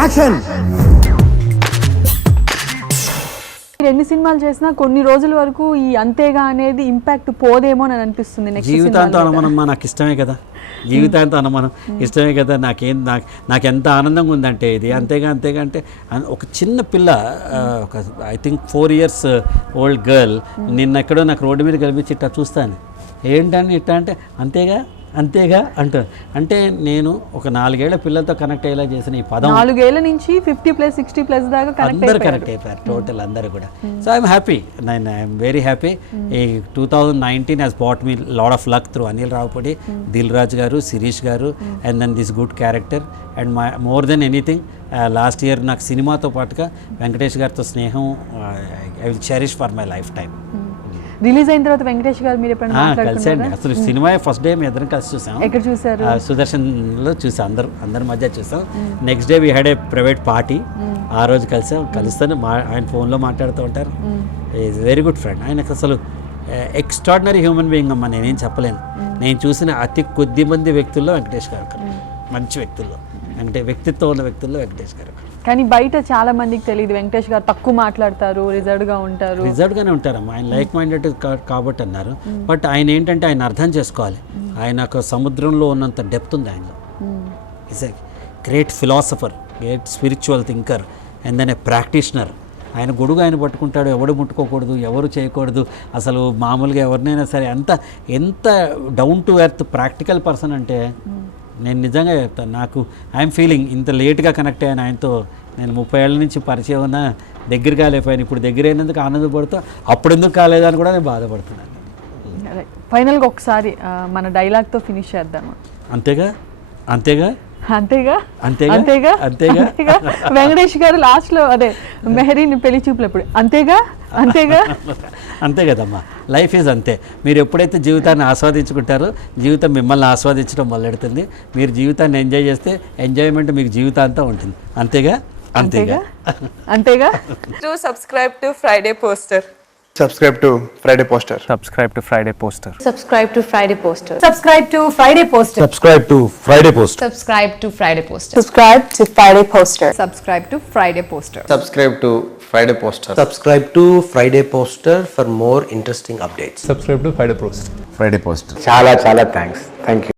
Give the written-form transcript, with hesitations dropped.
Action. ఎన్ని సినిమాలు చేసినా కొన్ని రోజుల వరకు ఈ అంతేగా అనేది ఇంపాక్ట్ పోదేమో అని అనిపిస్తుంది. జీవితాంతం అనుమానమ్మా, నాకు ఇష్టమే కదా, జీవితాంతం అనుమానం ఇష్టమే కదా. నాకు ఎంత ఆనందంగా ఉందంటే ఇది అంతేగా అంటే ఒక చిన్న పిల్ల, ఒక I think 4 years old girl నిన్న ఎక్కడో నాకు రోడ్డు మీద కనిపించి ఇట్లా చూస్తాను, ఏంటని ఇట్లా అంటే అంతేగా అంటారు. అంటే నేను ఒక 4 ఏళ్ల పిల్లలతో కనెక్ట్ అయ్యేలా చేసిన ఈ పదం 4 ఏళ్ల నుంచి 50+ 60+ దాకా అందరూ కనెక్ట్ అయిపోయారు, టోటల్ అందరూ కూడా. So I'm happy, I'm very happy. ఈ 2019 has brought me lot of luck through Anil Ravipudi, Dil Raju గారు, శిరీష్ గారు, and then this good character. And more than anything last year నాకు సినిమాతో పాటుగా వెంకటేష్ గారితో స్నేహం I will cherish for my lifetime. Release అయిన తర్వాత వెంకటేష్ గారు మీరు ఎప్పుడైనా కలిసండి, అసలు సినిమా ఫస్ట్ డే మేము ఇద్దరం కలిసి చూసాం. ఎక్కడ చూసారు? సుదర్శన్లో చూసాం, అందరి మధ్య చూసాం. Next day we had a private party, ఆ రోజు కలుస్తాను. ఆయన ఫోన్లో మాట్లాడుతూ ఉంటారు. Is very good friend. ఆయనకు అసలు ఎక్స్ట్రాడినరీ హ్యూమన్ బీయింగ్ అమ్మా, నేనేం చెప్పలేను. నేను చూసిన అతి కొద్ది మంది వ్యక్తుల్లో వెంకటేష్ గారు ఒకరు, మంచి వ్యక్తుల్లో, వ్యక్తిత్వం ఉన్న వ్యక్తుల్లో వెంకటేష్ గారు. కానీ బయట చాలా మందికి తెలియదు, వెంకటేష్ గారు తక్కువ మాట్లాడతారు, రిజర్వ్డ్గా ఉంటారు. రిజర్వ్డ్గానే ఉంటారమ్మా, ఆయన లైక్ మైండెడ్ కాబట్టి అన్నారు. బట్ ఆయన ఏంటంటే ఆయన అర్థం చేసుకోవాలి, ఆయన ఒక సముద్రంలో ఉన్నంత డెప్త్ ఉంది ఆయనలో. Is a great philosopher, great spiritual thinker, and then a practitioner. ఆయన గొడుగు ఆయన పట్టుకుంటాడు, ఎవడు ముట్టుకోకూడదు, ఎవరు చేయకూడదు, అసలు మామూలుగా ఎవరినైనా సరే ఎంత down to earth practical person అంటే నేను నిజంగా చెప్తాను. నాకు ఐఎమ్ ఫీలింగ్ ఇంత లేట్గా కనెక్ట్ అయ్యాను ఆయనతో. నేను 30 ఏళ్ళ నుంచి పరిచయం ఉన్న దగ్గర కాలేకపోయాను. ఇప్పుడు దగ్గర అయినందుకు ఆనందపడుతూ అప్పుడు ఎందుకు కాలేదని కూడా నేను బాధపడుతున్నాను. ఫైనల్గా ఒకసారి మన డైలాగ్తో ఫినిష్ చేద్దాము. అంతేగా అంతేగా అంతేగా అంతేగా అంతేగా అంతేగా వెంకటేష్ గారు లాస్ట్లో అదే మెహరీని పెళ్లి చూపులప్పుడు అంతేగా అంతేగా అంతే కదమ్మా, లైఫ్ ఈజ్ అంతే. మీరు ఎప్పుడైతే జీవితాన్ని ఆస్వాదించుకుంటారో జీవితం మిమ్మల్ని ఆస్వాదించడం మొదలెడుతుంది. మీరు జీవితాన్ని ఎంజాయ్ చేస్తే ఎంజాయ్మెంట్ మీకు జీవితాంతం ఉంటుంది. అంతేగా అంతేగా అంతేగా. Do subscribe to Friday Poster. Subscribe to Friday Poster. Subscribe to Friday Poster. Subscribe to Friday Poster. Subscribe to Friday Poster. Subscribe to Friday Post. Subscribe to Friday Poster. Subscribe to Friday Poster. Subscribe to Friday Poster. Subscribe to Friday Poster. Subscribe to Friday Poster for more interesting updates. Subscribe to Friday Poster. Friday Poster. చాలా thanks. Thank you.